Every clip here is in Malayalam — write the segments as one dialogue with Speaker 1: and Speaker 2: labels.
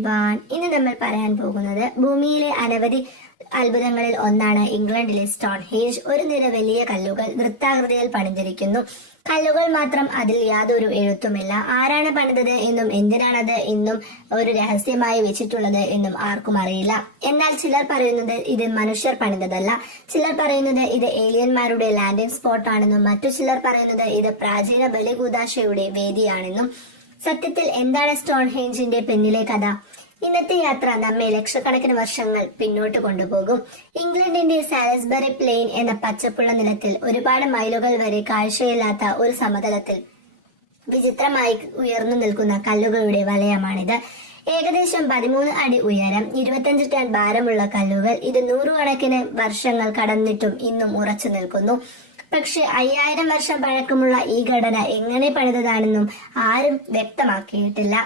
Speaker 1: എവ്രിവാൻ ഇന്ന് നമ്മൾ പറയാൻ പോകുന്നത് ഭൂമിയിലെ അനവധി അത്ഭുതങ്ങളിൽ ഒന്നാണ് ഇംഗ്ലണ്ടിലെ സ്റ്റോൺ ഹേജ് ഒരു നിര വലിയ കല്ലുകൾ വൃത്താകൃതിയിൽ പണിതിരിക്കുന്നു. കല്ലുകൾ മാത്രം അതിൽ യാതൊരു എഴുത്തുമില്ല. ആരാണ് പണിതത് എന്നും എന്തിനാണത് എന്നും ഒരു രഹസ്യമായി വെച്ചിട്ടുള്ളത് എന്നും ആർക്കും അറിയില്ല. എന്നാൽ ചിലർ പറയുന്നത് ഇത് മനുഷ്യർ പണിതതല്ല. ചിലർ പറയുന്നത് ഇത് ഏലിയന്മാരുടെ ലാൻഡിംഗ് സ്പോട്ടാണെന്നും മറ്റു ചിലർ പറയുന്നത് ഇത് പ്രാചീന ബലികൂദാശയുടെ വേദിയാണെന്നും. സത്യത്തിൽ എന്താണ് സ്റ്റോൺ ഹേഞ്ചിന്റെ പിന്നിലെ കഥ? ഇന്നത്തെ യാത്ര നമ്മെ ലക്ഷക്കണക്കിന് വർഷങ്ങൾ പിന്നോട്ട് കൊണ്ടുപോകും. ഇംഗ്ലണ്ടിന്റെ സാലസ്ബറി പ്ലെയിൻ എന്ന പച്ചപ്പുള്ള നിലത്തിൽ ഒരുപാട് മൈലുകൾ വരെ കാഴ്ചയില്ലാത്ത ഒരു സമതലത്തിൽ വിചിത്രമായി ഉയർന്നു നിൽക്കുന്ന കല്ലുകളുടെ വലയമാണിത്. ഏകദേശം പതിമൂന്ന് അടി ഉയരം ഇരുപത്തഞ്ച് ടൺ ഭാരമുള്ള കല്ലുകൾ ഇത് നൂറുകണക്കിന് വർഷങ്ങൾ കടന്നിട്ടും ഇന്നും ഉറച്ചു നിൽക്കുന്നു. പക്ഷെ അയ്യായിരം വർഷം പഴക്കമുള്ള ഈ ഘടന എങ്ങനെ പണിതതാണെന്നും ആരും വ്യക്തമാക്കിയിട്ടില്ല.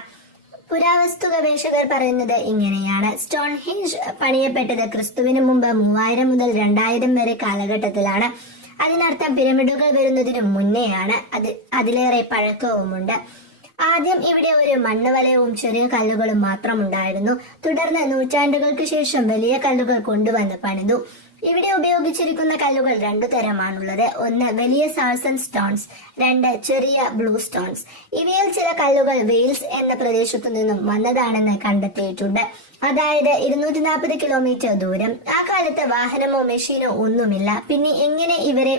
Speaker 1: പുരാവസ്തു ഗവേഷകർ പറയുന്നത് ഇങ്ങനെയാണ്. സ്റ്റോൺ ഹിഞ്ച് പണിയപ്പെട്ടത് ക്രിസ്തുവിന് മുമ്പ് മൂവായിരം മുതൽ രണ്ടായിരം വരെ കാലഘട്ടത്തിലാണ്. അതിനർത്ഥം പിരമിഡുകൾ വരുന്നതിന് മുന്നെയാണ്. അത് അതിലേറെ പഴക്കവുമുണ്ട്. ആദ്യം ഇവിടെ ഒരു മണ്ണ് വലയവും ചെറിയ കല്ലുകളും മാത്രം ഉണ്ടായിരുന്നു തുടർന്ന് നൂറ്റാണ്ടുകൾക്ക് ശേഷം വലിയ കല്ലുകൾ കൊണ്ടുവന്ന് പണിതു. ഇവിടെ ഉപയോഗിച്ചിരിക്കുന്ന കല്ലുകൾ രണ്ടു തരമാണുള്ളത്. ഒന്ന് വലിയ സാൾസൺ സ്റ്റോൺസ് രണ്ട് ചെറിയ ബ്ലൂ സ്റ്റോൺസ്. ഇവയിൽ ചില കല്ലുകൾ വെയിൽസ് എന്ന പ്രദേശത്തു നിന്നും വന്നതാണെന്ന് കണ്ടെത്തിയിട്ടുണ്ട്. അതായത് ഇരുന്നൂറ്റി നാൽപ്പത് കിലോമീറ്റർ ദൂരം. ആ കാലത്ത് വാഹനമോ മെഷീനോ ഒന്നുമില്ല. പിന്നെ എങ്ങനെ ഇവരെ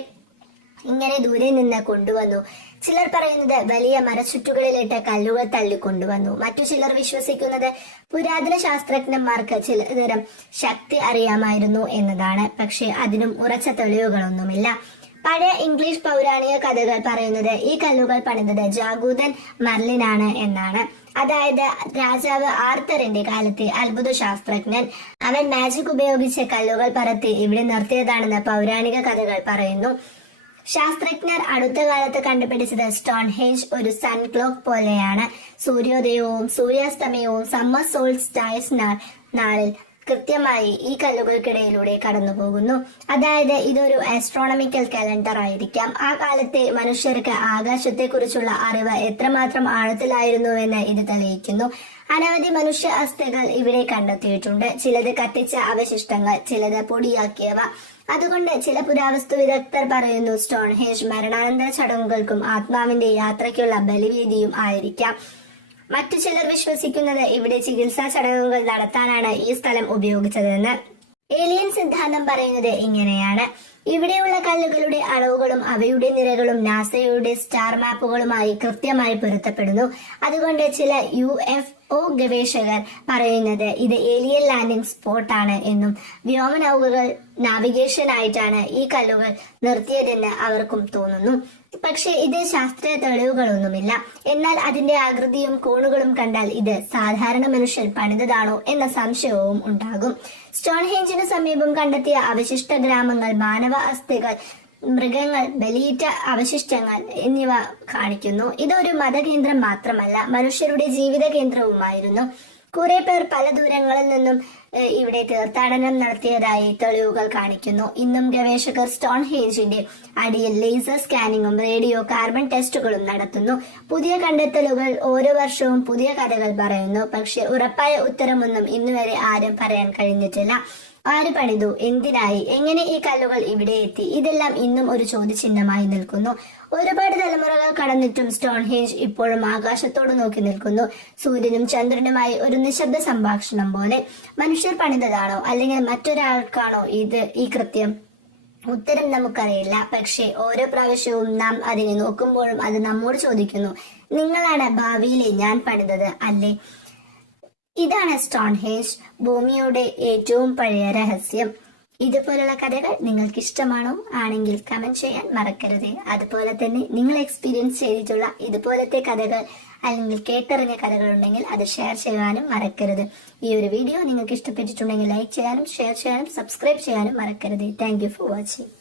Speaker 1: ഇങ്ങനെ ദൂരെ നിന്ന് കൊണ്ടുവന്നു? ചിലർ പറയുന്നത് വലിയ മരച്ചുറ്റുകളിലിട്ട് കല്ലുകൾ തള്ളിക്കൊണ്ടുവന്നു. മറ്റു ചിലർ വിശ്വസിക്കുന്നത് പുരാതന ശാസ്ത്രജ്ഞന്മാർക്ക് ചിലതരം ശക്തി അറിയാമായിരുന്നു എന്നതാണ്. പക്ഷേ അതിനും ഉറച്ച തെളിവുകളൊന്നുമില്ല. പഴയ ഇംഗ്ലീഷ് പൗരാണിക കഥകൾ പറയുന്നത് ഈ കല്ലുകൾ പണിതത് ജാഗൂതൻ മർലിനാണ് എന്നാണ്. അതായത് രാജാവ് ആർത്തറിന്റെ കാലത്തെ അത്ഭുത ശാസ്ത്രജ്ഞൻ. അവൻ മാജിക് ഉപയോഗിച്ച് കല്ലുകൾ പറത്തി ഇവിടെ നിർത്തിയതാണെന്ന് പൗരാണിക കഥകൾ പറയുന്നു. ശാസ്ത്രജ്ഞർ അടുത്ത കാലത്ത് കണ്ടുപിടിച്ചത് സ്റ്റോൺ ഹേഞ്ച് ഒരു സൺ ക്ലോക്ക് പോലെയാണ്. സൂര്യോദയവും സൂര്യാസ്തമയവും സമ്മർ സോൾസ്റ്റൈസ് നാളിൽ കൃത്യമായി ഈ കല്ലുകൾക്കിടയിലൂടെ കടന്നു പോകുന്നു അതായത് ഇതൊരു ആസ്ട്രോണമിക്കൽ കലണ്ടർ ആയിരിക്കാം. ആ കാലത്തെ മനുഷ്യർക്ക് ആകാശത്തെക്കുറിച്ചുള്ള അറിവ് എത്രമാത്രം ആഴത്തിലായിരുന്നുവെന്ന് ഇത് തെളിയിക്കുന്നു. അനവധി മനുഷ്യ അസ്ഥികൾ ഇവിടെ കണ്ടെത്തിയിട്ടുണ്ട്. ചിലത് കത്തിച്ച അവശിഷ്ടങ്ങൾ ചിലത് പൊടിയാക്കിയവ. അതുകൊണ്ട് ചില പുരാവസ്തു വിദഗ്ധർ പറയുന്നു സ്റ്റോൺ ഹേജ് മരണാനന്തര ചടങ്ങുകൾക്കും ആത്മാവിന്റെ യാത്രയ്ക്കുള്ള ബലിവേദിയും ആയിരിക്കാം. മറ്റു ചിലർ വിശ്വസിക്കുന്നത് ഇവിടെ ചികിത്സാ ചടങ്ങുകൾ നടത്താനാണ് ഈ സ്ഥലം ഉപയോഗിച്ചതെന്ന്. ഏലിയൻ സിദ്ധാന്തം പറയുന്നത് ഇങ്ങനെയാണ്. ഇവിടെയുള്ള കല്ലുകളുടെ അളവുകളും അവയുടെ നിരകളും നാസയുടെ സ്റ്റാർ മാപ്പുകളുമായി കൃത്യമായി പൊരുത്തപ്പെടുന്നു. അതുകൊണ്ട് ചില യു എഫ് ഒ ഗവേഷകർ പറയുന്നത് ഇത് ഏലിയൻ ലാൻഡിംഗ് സ്പോട്ടാണ് എന്നും വ്യോമനൗകകൾ നാവിഗേഷൻ ആയിട്ടാണ് ഈ കല്ലുകൾ നിർത്തിയതെന്ന് അവർക്കും തോന്നുന്നു. പക്ഷേ ഇത് ശാസ്ത്രീയ തെളിവുകളൊന്നുമില്ല. എന്നാൽ അതിന്റെ ആകൃതിയും കോണുകളും കണ്ടാൽ ഇത് സാധാരണ മനുഷ്യൻ പണിതതാണോ എന്ന സംശയവും ഉണ്ടാകും. സ്റ്റോൺഹേഞ്ചിന് സമീപം കണ്ടെത്തിയ അവശിഷ്ട ഗ്രാമങ്ങൾ മാനവ അസ്ഥികൾ മൃഗങ്ങൾ ബലിയിറ്റ അവശിഷ്ടങ്ങൾ എന്നിവ കാണിക്കുന്നു. ഇതൊരു മതകേന്ദ്രം മാത്രമല്ല മനുഷ്യരുടെ ജീവിത കേന്ദ്രവുമായിരുന്നു കുറെ പേർ പല ദൂരങ്ങളിൽ നിന്നും ഇവിടെ തീർത്ഥാടനം നടത്തിയതായി തെളിവുകൾ കാണിക്കുന്നു. ഇന്നും ഗവേഷകർ സ്റ്റോൺ ഹേഞ്ചിന്റെ അടിയിൽ ലേസർ സ്കാനിങ്ങും റേഡിയോ കാർബൺ ടെസ്റ്റുകളും നടത്തുന്നു. പുതിയ കണ്ടെത്തലുകൾ ഓരോ വർഷവും പുതിയ കഥകൾ പറയുന്നു. പക്ഷെ ഉറപ്പായ ഉത്തരമൊന്നും ഇന്നുവരെ ആരും പറയാൻ കഴിഞ്ഞിട്ടില്ല. ആര് പണിതു? എന്തിനായി? എങ്ങനെ ഈ കല്ലുകൾ ഇവിടെ എത്തി? ഇതെല്ലാം ഇന്നും ഒരു ചോദ്യചിഹ്നമായി നിൽക്കുന്നു. ഒരുപാട് തലമുറകൾ കടന്നിട്ടും സ്റ്റോൺ ഹേഞ്ച് ഇപ്പോഴും ആകാശത്തോട് നോക്കി നിൽക്കുന്നു. സൂര്യനും ചന്ദ്രനുമായി ഒരു നിശബ്ദ സംഭാഷണം പോലെ. മനുഷ്യർ പണിതതാണോ? അല്ലെങ്കിൽ മറ്റൊരാൾക്കാണോ ഇത് ഈ കൃത്യം? ഉത്തരം നമുക്കറിയില്ല. പക്ഷേ ഓരോ പ്രാവശ്യവും നാം അതിനെ നോക്കുമ്പോഴും അത് നമ്മോട് ചോദിക്കുന്നു. നിങ്ങളാണ് ഭാവിയിലെ ഞാൻ പണിതത് അല്ലേ? ഇതാണ് സ്റ്റോൺ ഹേജ് ഭൂമിയുടെ ഏറ്റവും പഴയ രഹസ്യം. ഇതുപോലുള്ള കഥകൾ നിങ്ങൾക്ക് ഇഷ്ടമാണോ ആണെങ്കിൽ കമന്റ് ചെയ്യാൻ മറക്കരുത്. അതുപോലെ തന്നെ നിങ്ങൾ എക്സ്പീരിയൻസ് ചെയ്തിട്ടുള്ള ഇതുപോലത്തെ കഥകൾ അല്ലെങ്കിൽ കേട്ടറിഞ്ഞ കഥകൾ ഉണ്ടെങ്കിൽ അത് ഷെയർ ചെയ്യാനും മറക്കരുത്. ഈ ഒരു വീഡിയോ നിങ്ങൾക്ക് ഇഷ്ടപ്പെട്ടിട്ടുണ്ടെങ്കിൽ ലൈക്ക് ചെയ്യാനും ഷെയർ ചെയ്യാനും സബ്സ്ക്രൈബ് ചെയ്യാനും മറക്കരുത്. Thank for watching